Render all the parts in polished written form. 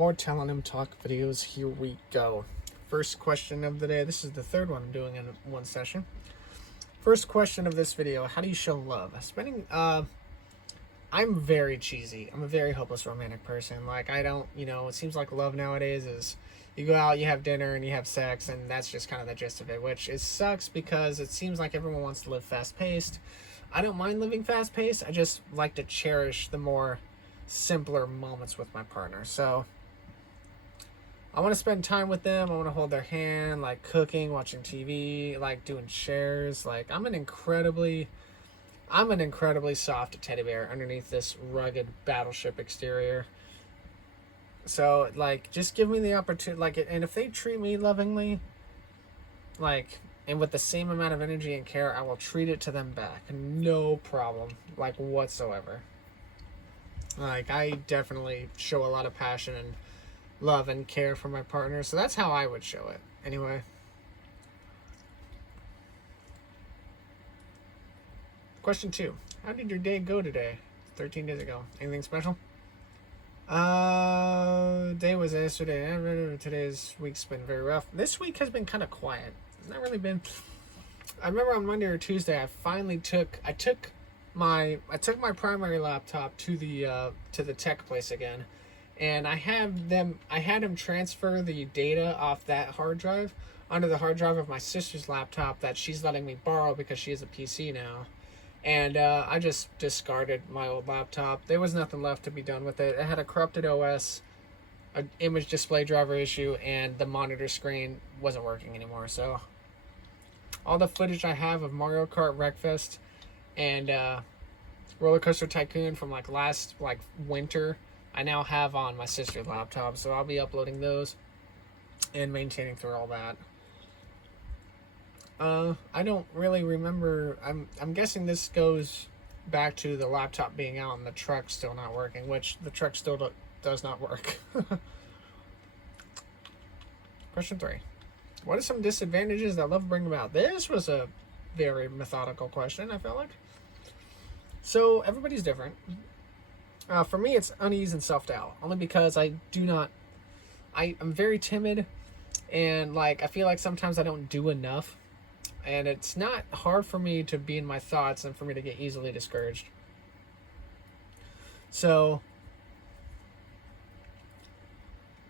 More Tellonym talk videos. Here we go. First question of the day. This is the third one I'm doing in one session. First question of this video: how do you show love? I'm very cheesy. I'm a very hopeless romantic person. Like, I don't, it seems like love nowadays is you go out, you have dinner, and you have sex, and that's just kind of the gist of it, which it sucks because it seems like everyone wants to live fast-paced. I don't mind living fast-paced. I just like to cherish the more simpler moments with my partner. So I want to spend time with them. I want to hold their hand, like cooking, watching TV, like doing shares. Like, I'm an incredibly soft teddy bear underneath this rugged battleship exterior. So, like, just give me the opportunity, like, and if they treat me lovingly, like, and with the same amount of energy and care, I will treat it to them back. No problem, like, whatsoever. Like, I definitely show a lot of passion and love and care for my partner, so that's how I would show it. Anyway. Question 2. How did your day go today? 13 days ago. Anything special? Day was yesterday. Today's week's been very rough. This week has been kind of quiet. It's not really been. I remember on Monday or Tuesday, I took my primary laptop to the tech place again, and I had him transfer the data off that hard drive onto the hard drive of my sister's laptop that she's letting me borrow because she has a PC now. And I just discarded my old laptop. There was nothing left to be done with it. It had a corrupted OS, an image display driver issue, and the monitor screen wasn't working anymore. So all the footage I have of Mario Kart Wreckfest and Roller Coaster Tycoon from last winter, I now have on my sister's laptop. So I'll be uploading those and maintaining through all that. I don't really remember. I'm guessing this goes back to the laptop being out and the truck still not working, which the truck still does not work. Question 3. What are some disadvantages that love bring about? This was a very methodical question, I felt like. So everybody's different. For me, it's unease and self-doubt, only because I'm very timid, and I feel like sometimes I don't do enough. And it's not hard for me to be in my thoughts and for me to get easily discouraged. So,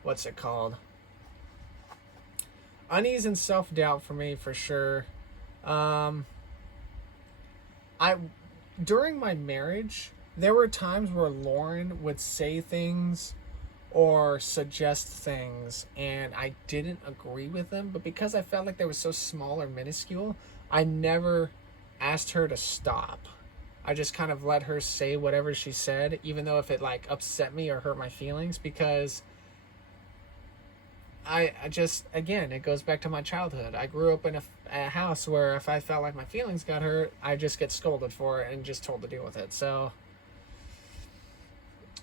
what's it called? Unease and self-doubt for me, for sure. During my marriage, there were times where Lauren would say things or suggest things and I didn't agree with them, but because I felt like they were so small or minuscule, I never asked her to stop. I just kind of let her say whatever she said, even though if it upset me or hurt my feelings, because I just, again, it goes back to my childhood. I grew up in a house where if I felt like my feelings got hurt, I just get scolded for it and just told to deal with it. So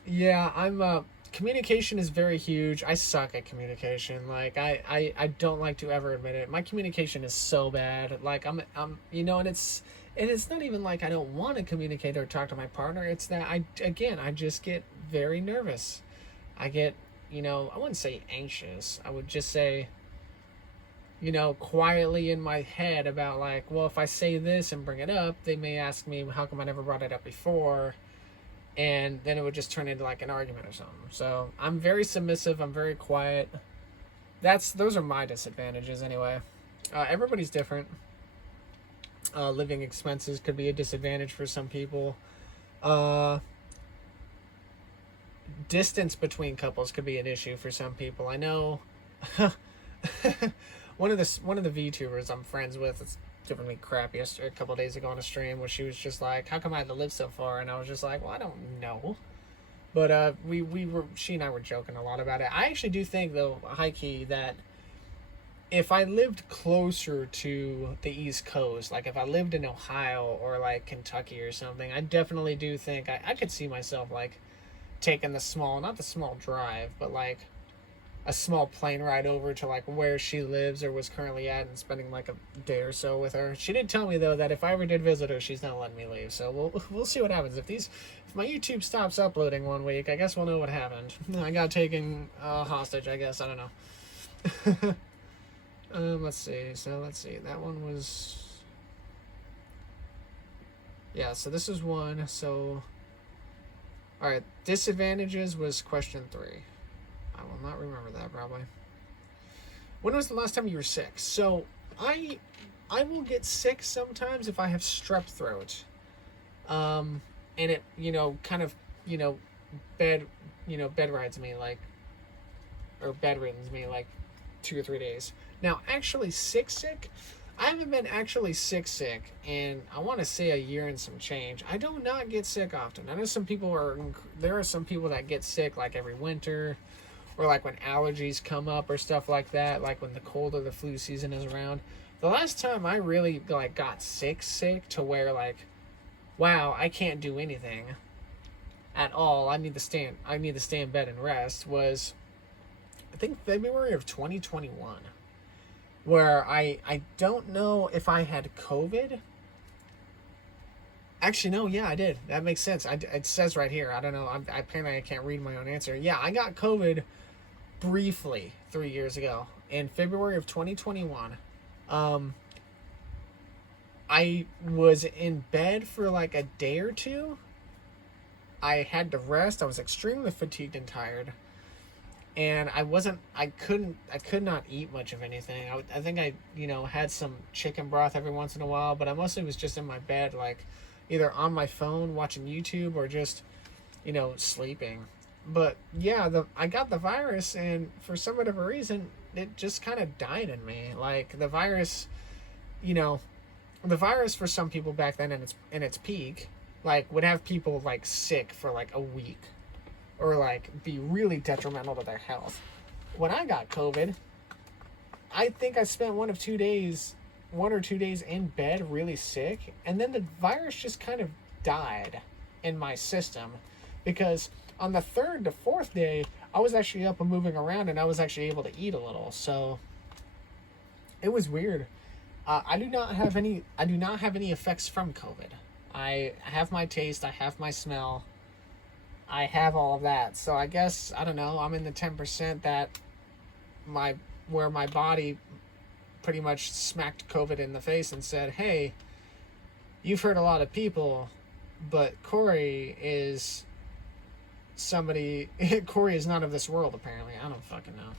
yeah, communication is very huge. I suck at communication. I don't like to ever admit it. My communication is so bad. And it's not even like I don't want to communicate or talk to my partner. It's that I just get very nervous. I get, I wouldn't say anxious. I would just say, quietly in my head about well, if I say this and bring it up, they may ask me, how come I never brought it up before? And then it would just turn into an argument or something. So I'm very submissive. I'm very quiet. Those are my disadvantages anyway. Everybody's different. Living expenses could be a disadvantage for some people. Distance between couples could be an issue for some people. I know one of the VTubers I'm friends with is giving me crap a couple days ago on a stream where she was just like, how come I had to live so far? And I was just like, well, I don't know. But she and I were joking a lot about it. I actually do think, though, high key, that if I lived closer to the East Coast, if I lived in Ohio or Kentucky or something, I definitely do think I could see myself taking not the small drive, but a small plane ride over to like where she lives or was currently at and spending like a day or so with her. She did tell me though that if I ever did visit her, she's not letting me leave. So we'll see what happens. If my YouTube stops uploading one week, I guess we'll know what happened. I got taken hostage, I guess. I don't know. Let's see. So let's see. That one was, yeah. So this is one. So all right. Disadvantages was question 3. I will not remember that probably. When was the last time you were sick? So I will get sick sometimes if I have strep throat. And it, kind of, bed rides me like, or bedridden's me like 2 or 3 days. Now, actually sick, I haven't been actually sick, and I want to say a year and some change. I do not get sick often. I know there are some people that get sick like every winter, or like when allergies come up or stuff like that, like when the cold or the flu season is around. The last time I really like got sick to where like, wow, I can't do anything at all. I need to stay in bed and rest was, I think, February of 2021, where I don't know if I had COVID. Actually, no, yeah, I did. That makes sense. It says right here. I don't know. Apparently I can't read my own answer. Yeah, I got COVID briefly 3 years ago in February of 2021. I was in bed for like a day or two. I had to rest. I was extremely fatigued and tired, and I could not eat much of anything. I think I had some chicken broth every once in a while, but I mostly was just in my bed, like either on my phone watching YouTube or just sleeping. But yeah, I got the virus, and for some whatever reason, it just kind of died in me. Like the virus, for some people back then in its peak, like would have people like sick for like a week, or like be really detrimental to their health. When I got COVID, I think I spent 1 or 2 days in bed really sick, and then the virus just kind of died in my system, because on the 3rd to 4th day, I was actually up and moving around, and I was actually able to eat a little. So it was weird. I do not have any effects from COVID. I have my taste. I have my smell. I have all of that. So I guess, I don't know, I'm in the 10% that where my body pretty much smacked COVID in the face and said, hey, you've hurt a lot of people, but Corey is not of this world, apparently. I don't fucking know.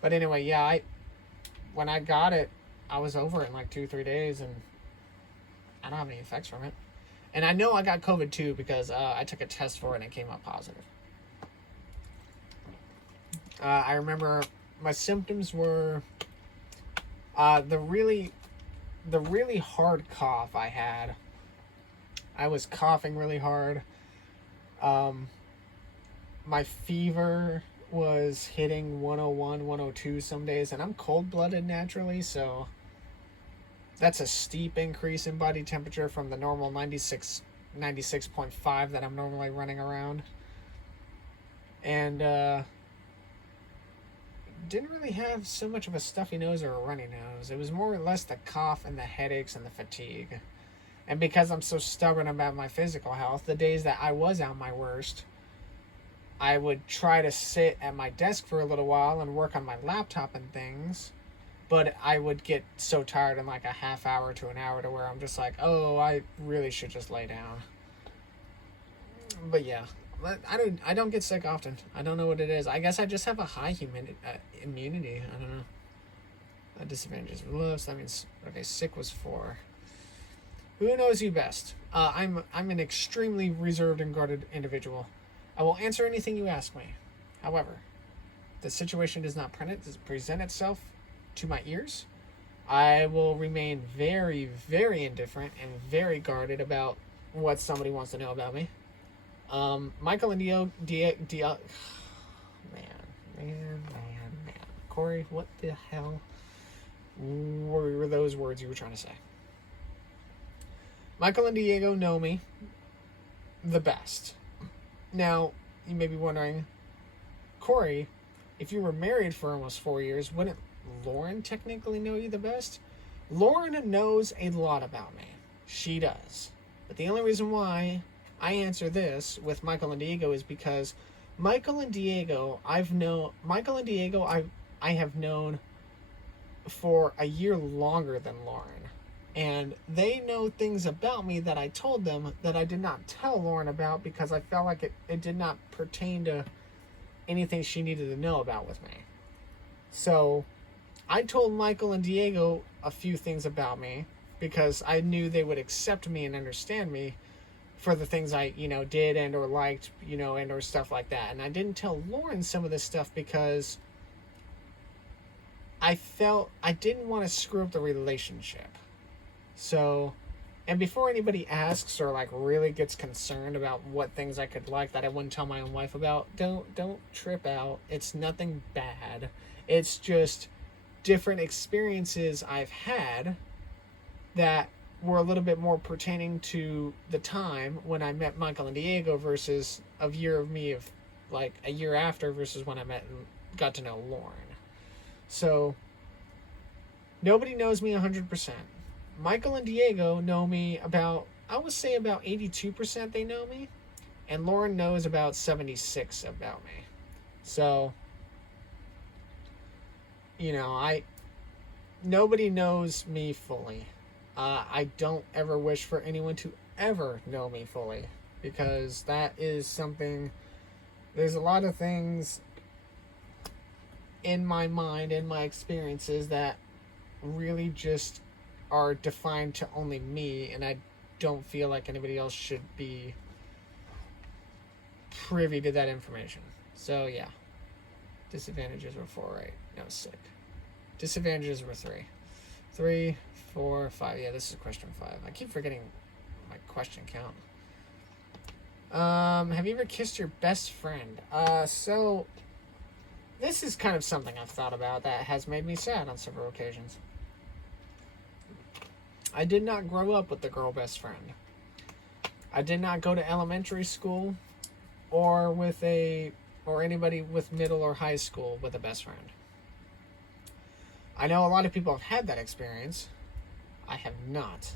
But anyway, yeah, when I got it, I was over it in like 2-3 days, and I don't have any effects from it. And I know I got COVID too, because I took a test for it and it came up positive. I remember my symptoms were the really hard cough I had. I was coughing really hard. My fever was hitting 101, 102 some days, and I'm cold-blooded naturally, so that's a steep increase in body temperature from the normal 96.5 that I'm normally running around. And didn't really have so much of a stuffy nose or a runny nose. It was more or less the cough and the headaches and the fatigue. And because I'm so stubborn about my physical health, the days that I was at my worst, I would try to sit at my desk for a little while and work on my laptop and things, but I would get so tired in like a half hour to an hour to where I'm just like, oh, I really should just lay down. But yeah, I don't get sick often. I don't know what it is. I guess I just have a high immunity. I don't know. Disadvantages. So that means, okay, sick was 4. Who knows you best? I'm an extremely reserved and guarded individual. I will answer anything you ask me. However, the situation does not present itself to my ears. I will remain very, very indifferent and very guarded about what somebody wants to know about me. Michael and Dio, man. Corey, what the hell were those words you were trying to say? Michael and Diego know me the best. Now, you may be wondering, Corey, if you were married for almost 4 years, wouldn't Lauren technically know you the best? Lauren knows a lot about me. She does. But the only reason why I answer this with Michael and Diego is because Michael and Diego I have known for a year longer than Lauren. And they know things about me that I told them that I did not tell Lauren about because I felt like it did not pertain to anything she needed to know about with me. So I told Michael and Diego a few things about me because I knew they would accept me and understand me for the things I, did and or liked, and or stuff like that. And I didn't tell Lauren some of this stuff because I felt I didn't want to screw up the relationship. So, and before anybody asks or like really gets concerned about what things I could like that I wouldn't tell my own wife about, don't trip out. It's nothing bad. It's just different experiences I've had that were a little bit more pertaining to the time when I met Michael and Diego versus a year after versus when I met and got to know Lauren. So nobody knows me 100%. Michael and Diego know me about 82% they know me, and Lauren knows about 76 about me. So, nobody knows me fully. I don't ever wish for anyone to ever know me fully, because that is something, there's a lot of things in my mind, in my experiences, that really just are defined to only me, and I don't feel like anybody else should be privy to that information. So yeah, disadvantages were 4, right? No, 6. Disadvantages were 3. 3, 4, 5. Yeah, this is question 5. I keep forgetting my question count. Have you ever kissed your best friend? So this is kind of something I've thought about that has made me sad on several occasions. I did not grow up with the girl best friend. I did not go to elementary school or anybody with middle or high school with a best friend. I know a lot of people have had that experience. I have not.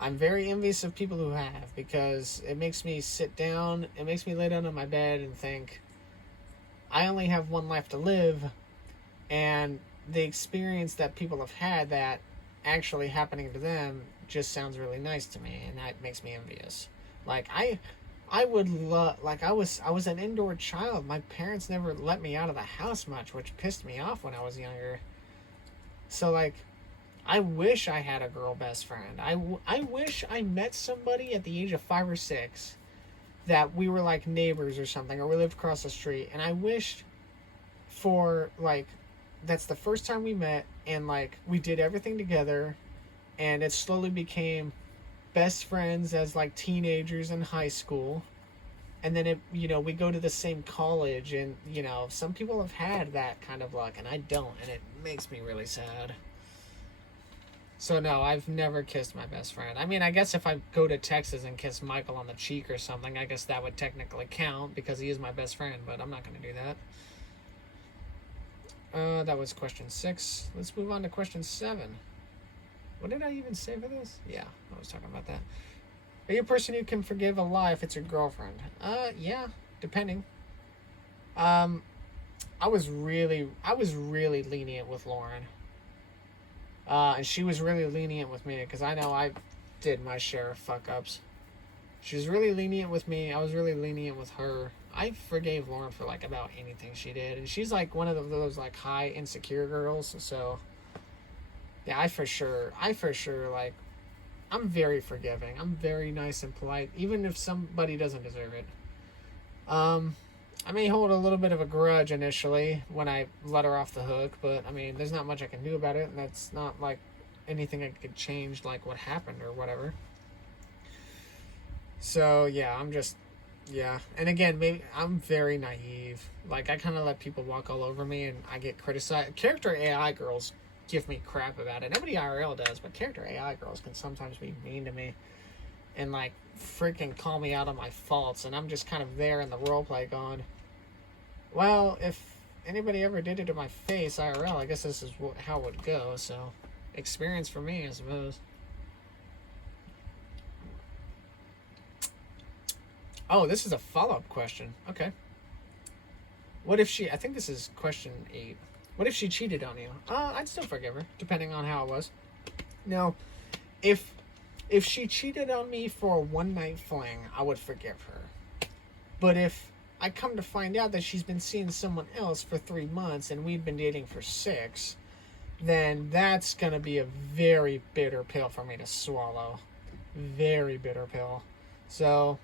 I'm very envious of people who have, because it makes me sit down, it makes me lay down on my bed and think, I only have one life to live, and the experience that people have had that actually happening to them just sounds really nice to me, and that makes me envious. Like I would love, like I was an indoor child. My parents never let me out of the house much, which pissed me off when I was younger. So like, I wish I had a girl best friend. I wish I met somebody at the age of 5 or 6 that we were like neighbors or something, or we lived across the street, and I wished for like, that's the first time we met, and like we did everything together, and it slowly became best friends as like teenagers in high school, and then we go to the same college, and some people have had that kind of luck and I don't, and it makes me really sad. So no, I've never kissed my best friend. I mean, I guess if I go to Texas and kiss Michael on the cheek or something, I guess that would technically count because he is my best friend, but I'm not going to do that. That was question 6. Let's move on to question 7. What did I even say for this? Yeah, I was talking about that. Are you a person who can forgive a lie if it's your girlfriend? Yeah, depending. I was really lenient with Lauren. And she was really lenient with me, because I know I did my share of fuck-ups. She was really lenient with me. I was really lenient with her. I forgave Lauren for like about anything she did, and she's like one of those like high insecure girls. So yeah, I for sure like, I'm very forgiving. I'm very nice and polite, even if somebody doesn't deserve it. I may hold a little bit of a grudge initially when I let her off the hook, but I mean, there's not much I can do about it, and that's not like anything I could change, like what happened or whatever. So yeah, and again, maybe I'm very naive. Like, I kind of let people walk all over me, and I get criticized. Character AI girls give me crap about it. Nobody IRL does, but character AI girls can sometimes be mean to me and like freaking call me out on my faults, and I'm just kind of there in the role play going, well, if anybody ever did it to my face IRL, I guess this is how it would go. So, experience for me, I suppose. Oh, this is a follow-up question. Okay. What if she... I think this is question 8. What if she cheated on you? I'd still forgive her, depending on how it was. Now, if she cheated on me for a one-night fling, I would forgive her. But if I come to find out that she's been seeing someone else for 3 months and we've been dating for 6, then that's going to be a very bitter pill for me to swallow. Very bitter pill. So,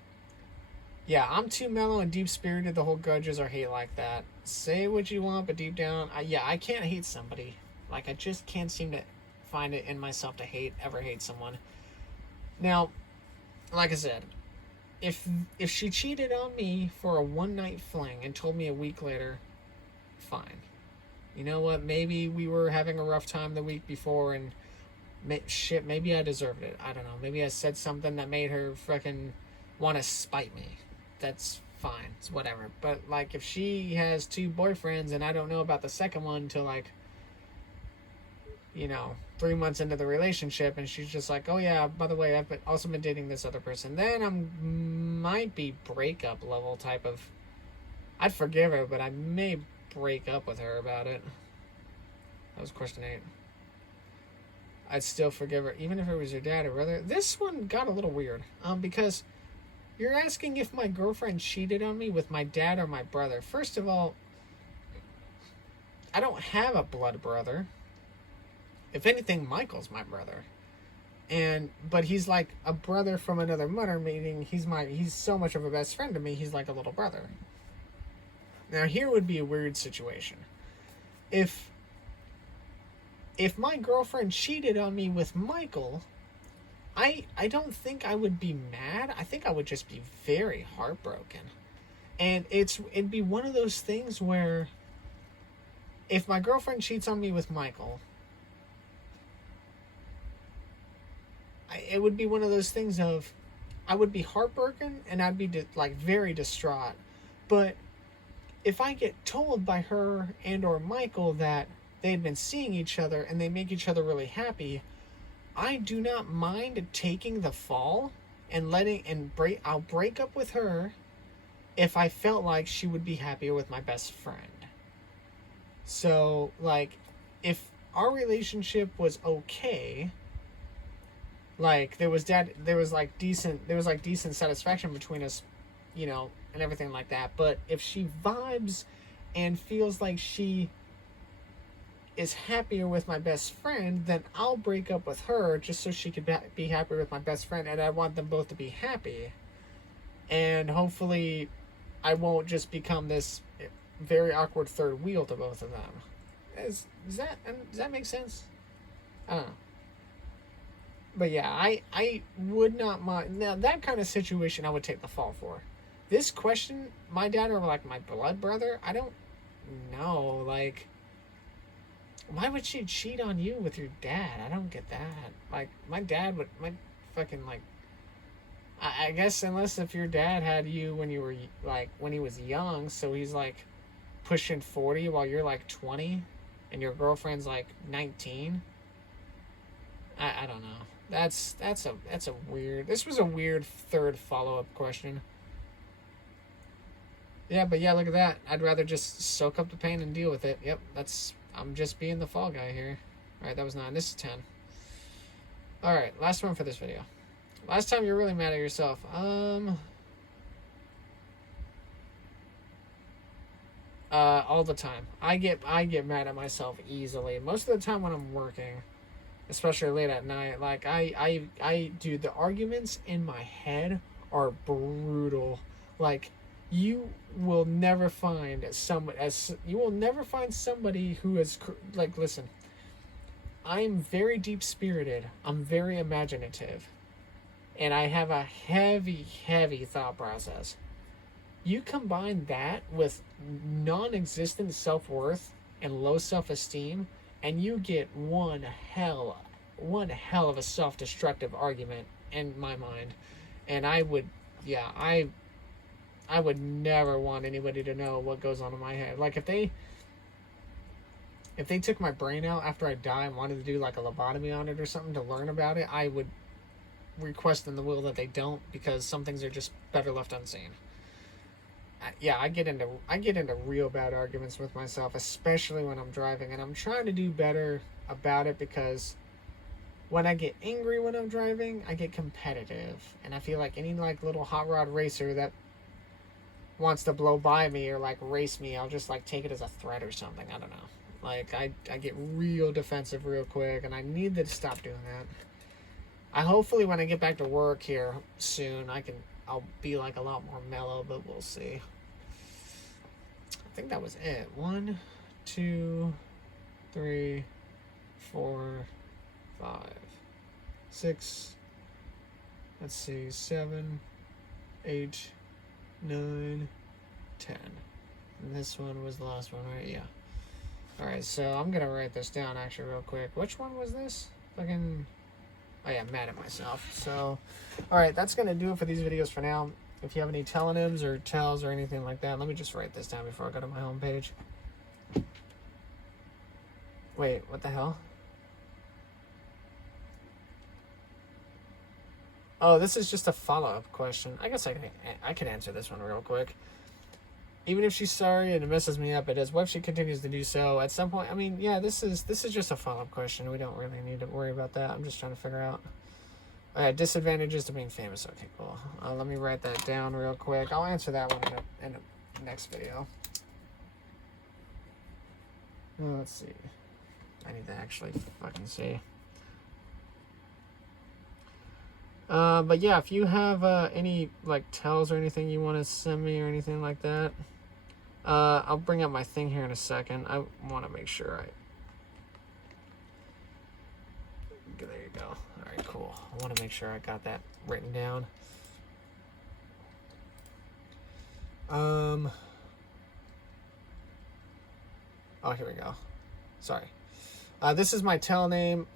yeah, I'm too mellow and deep-spirited. The whole grudges or hate like that. Say what you want, but deep down, I can't hate somebody. Like, I just can't seem to find it in myself to ever hate someone. Now, like I said, if she cheated on me for a one-night fling and told me a week later, fine. You know what? Maybe we were having a rough time the week before and maybe I deserved it. I don't know. Maybe I said something that made her freaking want to spite me. That's fine. It's whatever. But, like, if she has 2 boyfriends and I don't know about the second one until, like, 3 months into the relationship, and she's just like, oh yeah, by the way, I've also been dating this other person, then might be breakup level type of... I'd forgive her, but I may break up with her about it. That was question 8. I'd still forgive her, even if it was your dad or brother. This one got a little weird, because you're asking if my girlfriend cheated on me with my dad or my brother. First of all, I don't have a blood brother. If anything, Michael's my brother. But he's like a brother from another mother, meaning he's so much of a best friend to me, he's like a little brother. Now here would be a weird situation. If my girlfriend cheated on me with Michael, I don't think I would be mad. I think I would just be very heartbroken. And it'd be one of those things where if my girlfriend cheats on me with Michael, it would be one of those things of I would be heartbroken and I'd be very distraught. But if I get told by her and or Michael that they've been seeing each other and they make each other really happy, I do not mind taking the fall and I'll break up with her if I felt like she would be happier with my best friend. So, like, if our relationship was okay, like there was decent satisfaction between us, and everything like that. But if she vibes and feels like she is happier with my best friend, then I'll break up with her just so she could be happy with my best friend, and I want them both to be happy. And hopefully I won't just become this very awkward third wheel to both of them. Does that make sense? I don't know. But yeah, I would not mind. Now, that kind of situation I would take the fall for. This question, my dad or like my blood brother, I don't know. Like, why would she cheat on you with your dad? I don't get that. Like, my dad would, I guess unless if your dad had you when you were, when he was young, so he's, pushing 40 while you're, 20, and your girlfriend's, 19. I don't know. That's a weird... This was a weird third follow-up question. Yeah, but yeah, look at that. I'd rather just soak up the pain and deal with it. Yep, I'm just being the fall guy here. Alright, that was 9. This is 10. Alright, last one for this video. Last time you're really mad at yourself. All the time. I get mad at myself easily. Most of the time when I'm working, especially late at night, dude, the arguments in my head are brutal. You will never find somebody who is listen. I'm very deep-spirited. I'm very imaginative. And I have a heavy, heavy thought process. You combine that with non-existent self-worth and low self-esteem, and you get one hell of a self-destructive argument in my mind. And I would never want anybody to know what goes on in my head. if they took my brain out after I die and wanted to do like a lobotomy on it or something to learn about it, I would request in the will that they don't, because some things are just better left unseen. Yeah, I get into real bad arguments with myself, especially when I'm driving, and I'm trying to do better about it, because when I get angry when I'm driving, I get competitive, and I feel like any like little hot rod racer that wants to blow by me or like race me, I'll just like take it as a threat or something. I don't know. Like I get real defensive real quick, and I need to stop doing that. I hopefully when I get back to work here soon, I'll be like a lot more mellow, but we'll see. I think that was it. 1, 2, 3, 4, 5, 6. Let's see, 7, 8, 9, 10. And this one was the last one, right? Yeah. All right, so I'm gonna write this down actually real quick. Which one was this? Fucking. Oh yeah, I'm mad at myself. So, all right, that's gonna do it for these videos for now. If you have any telonyms or tells or anything like that, let me just write this down before I go to my homepage. Wait, what the hell? Oh, this is just a follow-up question. I guess I can answer this one real quick. Even if she's sorry and it messes me up, it is. What if she continues to do so at some point? I mean, yeah, this is just a follow-up question. We don't really need to worry about that. I'm just trying to figure out. All right, disadvantages to being famous. Okay, cool. Let me write that down real quick. I'll answer that one in the next video. Let's see. I need to actually fucking see. But yeah, if you have any like tells or anything you want to send me or anything like that, I'll bring up my thing here in a second. I want to make sure there you go. All right, cool. I want to make sure I got that written down. Oh, here we go. Sorry. This is my tell name.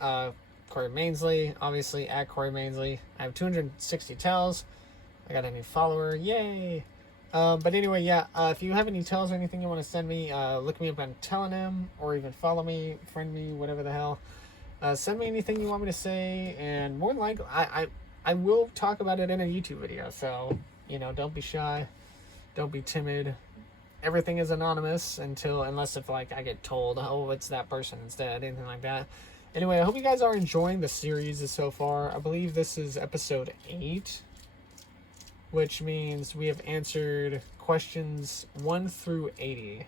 Corey Mainsley, obviously at Corey Mainsley. I have 260 tells. I got a new follower, yay! But anyway, yeah, if you have any tells or anything you want to send me, look me up on Tellonym, or even follow me, friend me, whatever the hell. Send me anything you want me to say, and more than likely, I will talk about it in a YouTube video, so, you know, don't be shy, don't be timid. Everything is anonymous unless if, like, I get told, oh, it's that person instead, anything like that. Anyway, I hope you guys are enjoying the series so far. I believe this is episode 8, which means we have answered questions 1 through 80.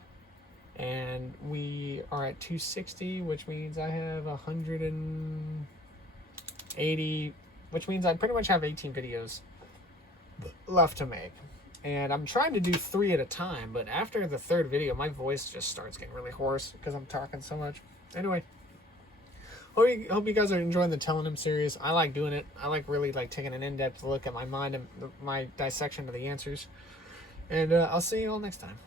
And we are at 260, which means I have 180, which means I pretty much have 18 videos left to make. And I'm trying to do 3 at a time, but after the 3rd video, my voice just starts getting really hoarse because I'm talking so much. Anyway. Hope you guys are enjoying the Tellonym series. I like doing it. I like really like taking an in-depth look at my mind and my dissection of the answers. And I'll see you all next time.